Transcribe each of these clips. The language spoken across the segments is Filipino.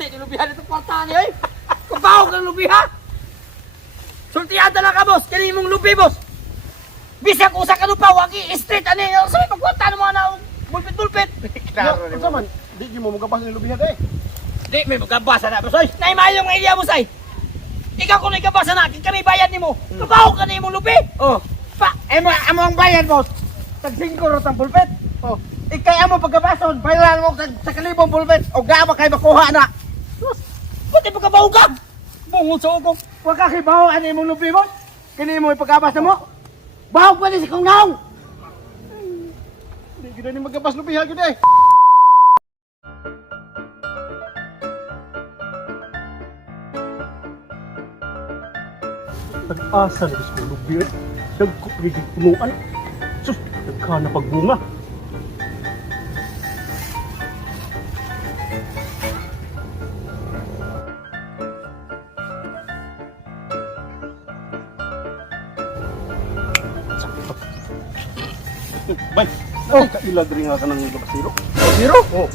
Pati ni lubihan ito kwarta niya eh. Kabaw kang lubiha. Sultihan na ka boss. Kani mong lubi boss. Bisag usa ka lupa. Wagi straight ani. Sabi pagkwarta mo na. Bulpit-bulpit. Klaro ni mo. Di mo magabas ng lubihan eh. Di may magabasa na boss. Nay mayong idea boss ay. Ikaw kung nagabasa na. Kami bayad ni mo. Kabaw ka ni mong lubi. Oh. Pa. Amo ang bayad boss. Tag-5 rot ang pulpit. Oh. Ikay amo pagkabason. Bayaran mo sa kalibong pulpit. O gama kay makuha na. Pati pagkabaw ka. Bungot sa ukong. Huwag ka kibaw, ano yung lupi mo? Kini mo ipagkabas na mo? Bahog pa ni si Kong Naong! Hindi gina ni magkabas lupi ha, gina eh! Nag-asa na gusto lupi eh! Nagkupligid punuan! Sus! Nagkana pagbunga! Bay, ilag rin nga ka ng gabasiro. Gabasiro? Oo.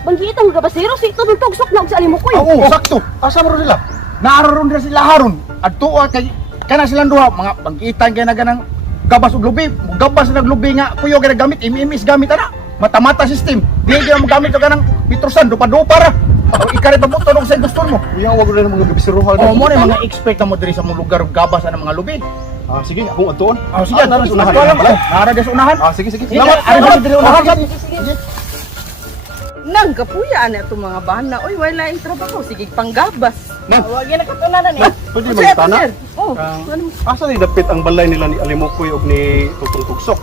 Banggit ang gabasiro, si ito nung tugsok na sa alimukoy. Oo, sakto. Asa mo rin sila? Naararon nila sila haron. At tuwa kay kana silang duha, mga bangkitan kay na ganang gabas ug lubi. Gabas na naglubi nga kuyo kay gamit, imimis gamit ana. Mata-mata system. Di gyud mo gamit og kanang Petrosan dupa-dupa ra. Ikari pa mo tunog sa gusto mo. Uya wag rin mga gabasiro ha. Oh, mo rin mga expect na mo diri sa mga lugar ug gabas ana mga lubi. Ah, sige, akong atuon. Ah, sige, nara sa unahan. Nara sa unahan. Ah, sige, sige. Salamat. Ari sa diri unahan. Sige. Nang kapuya na itong mga bana. Uy, wala yung trabaho. Sige, panggabas. Ma'am. Wag yan nakatunanan eh. Pwede ba tana? Oo. Asa ni dapit ang balay nila ni Alimokoy ug ni Tutong Tugsok?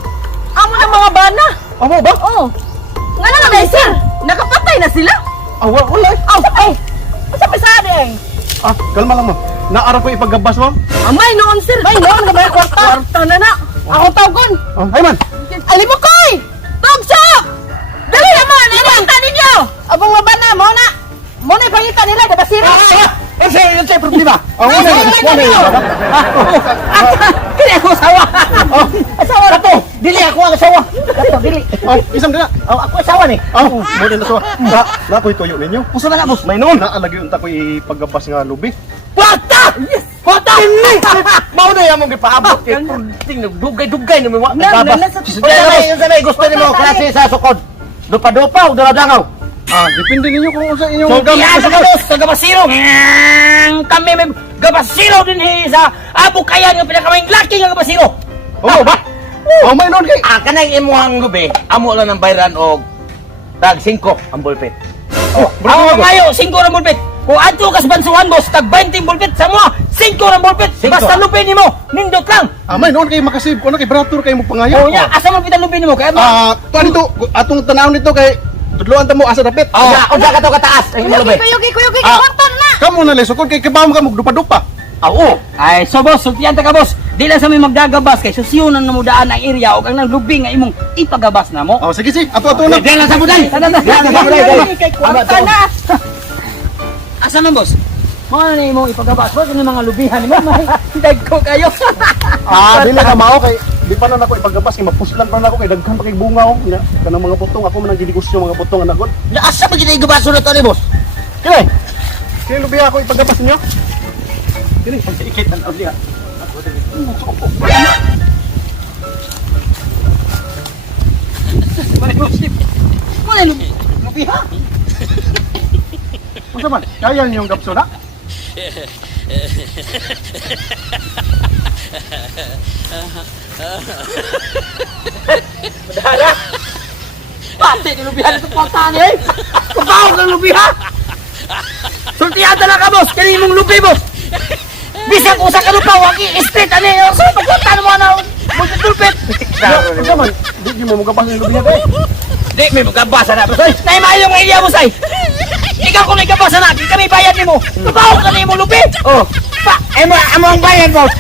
Amo ng mga bana. Amo ba? Oo. Nga na na, sir. Nakapatay na sila. Ah, wala. Oh, ay. Asa pa sa adeng? Ah, kalma lang ma'am. Naara ko ipagabas ma'am. Amay noon, sir. May noon na may kwarta. Kwarta na na. Ako tawgon. Ah, ay man. Alimukoy! Tugsok! Dali naman! Ano ang ninyo? Abang mga bana, mo na. Mo na ipangitan nila, gabasiro. Yan siya problema. Ah, wala Kini ako asawa. Asawa na to. Dili ako ang asawa. Dato, dili. Oh, isang dala. Oh, ako asawa ni. Ah, mo din asawa. Na ko'y tuyo ninyo. Puso na nga boss. May noon. Naalagi unta ko ipagabas nga lubi. Kwarta! Yes! Kwarta! Mao na yung mong ipaabot kay punding dugay-dugay na may gabas. Yung sa may gusto nimo klase sa sukod. Dupa-dupa o dalaw-dangaw. Ah, depende ninyo kung unsa inyong So, gamit diyan sa sa boss, sa gabasiro. Kami may gabasiro din sa Abukayan nga pinakamaing laki nga gabasiro. Oo ba? Oh, may noon kay. Kanang imuhang lubi, amo lang ng bayran og tag 5 ang bulpit. Oh, Ang mayo 5 ang bulpit. Kung adto kas bansuhan boss, tag 20 bulpit sa mo. 5 ang bulpit. Basta lubi nimo, nindot lang. Ah, may noon kay makasave ko na kay Bratur kay mo pangayo. Oh, nya, asa man pitan lubi nimo kay Tuan ito, atong tanawon nito kay tudluan ta mo asa dapit. Usa ka to kataas ang imong lubi. Kuyugi, Ah. kwarta na. Kamo na lesukod kay kibam ka mo dupa-dupa. Oo. Ay, so boss, sultihan ta ka boss. Di lang sa may magdagabas kay susiyon na namudaan ang area o ang lubi nga imong ipagabas na mo. Oh, sige sige, ato na. Di lang sa buday. Kay kwarta na. Asa man boss? Mga na imong ipagabas. Wag ni mga lubihan ni mo. Dagko kayo. Ah, dili na mao kay di pa na ako ipagabas kay mapuslan pa na ako kay daghan pa kay bunga oh. Kanang mga putong ako man ang ginegosyo mga putong anak ko. Asa ba gid igabaso na to ni boss? Kini. Kini lubi ako ipagabas ninyo. Kini pagsikit ang aulia. Mga lubihan. Unsa man? Kaya niyo yung gapso na? Madara. Pati ni lubihan ito kwarta niya eh. Kabaw kang lubihan. Sultihan na ka boss. Kani mong lubi boss. Bisag usa ka lupa. Wagi straight ani. So pagkwarta mo na. Magtulpit. Unsa man? Di mo magabas ng lubi na Di may magabasa na boss. Nay mayong idea boss ay. Ikaw kung nagkabasa na. Kami bayad nimo. Kabaw ka ni mong lubi. Oh. Pa. Amo ang bayad boss.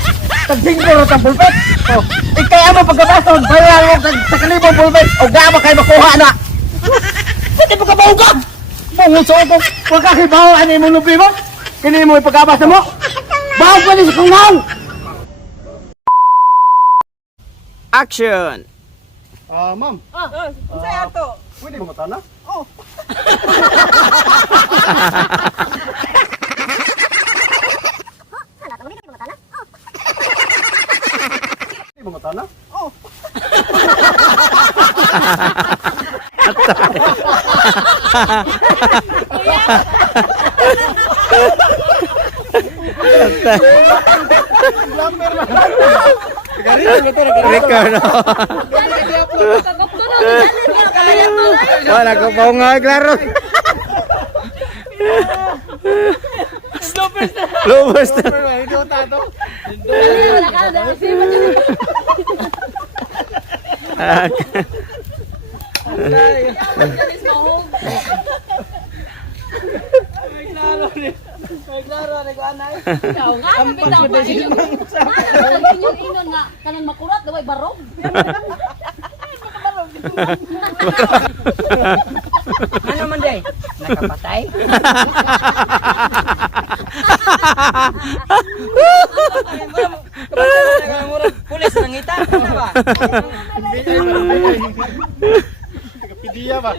Tag-5 rot ang pulpit. Oh. Ikay amo pagkabason. Bayaran mo sa kalibong bulbet. O gama kay makuha na. Pwede mo ka maugag. Bungot sa ako. Huwag ka kibaw, ano yung lubi mo? Kini mo ipagkabas na mo? Bago pa ni sa kungaw. Action. Ma'am. Unsay ato? Pwede mo matana? Oh. Mga tanah? Ricardo. Wala ko pa nga klaro. Lubos na. Kanang makurat daway barog. Ano man day? Nakapatay? Pulis nangita. Ano ba? Pidiya ba?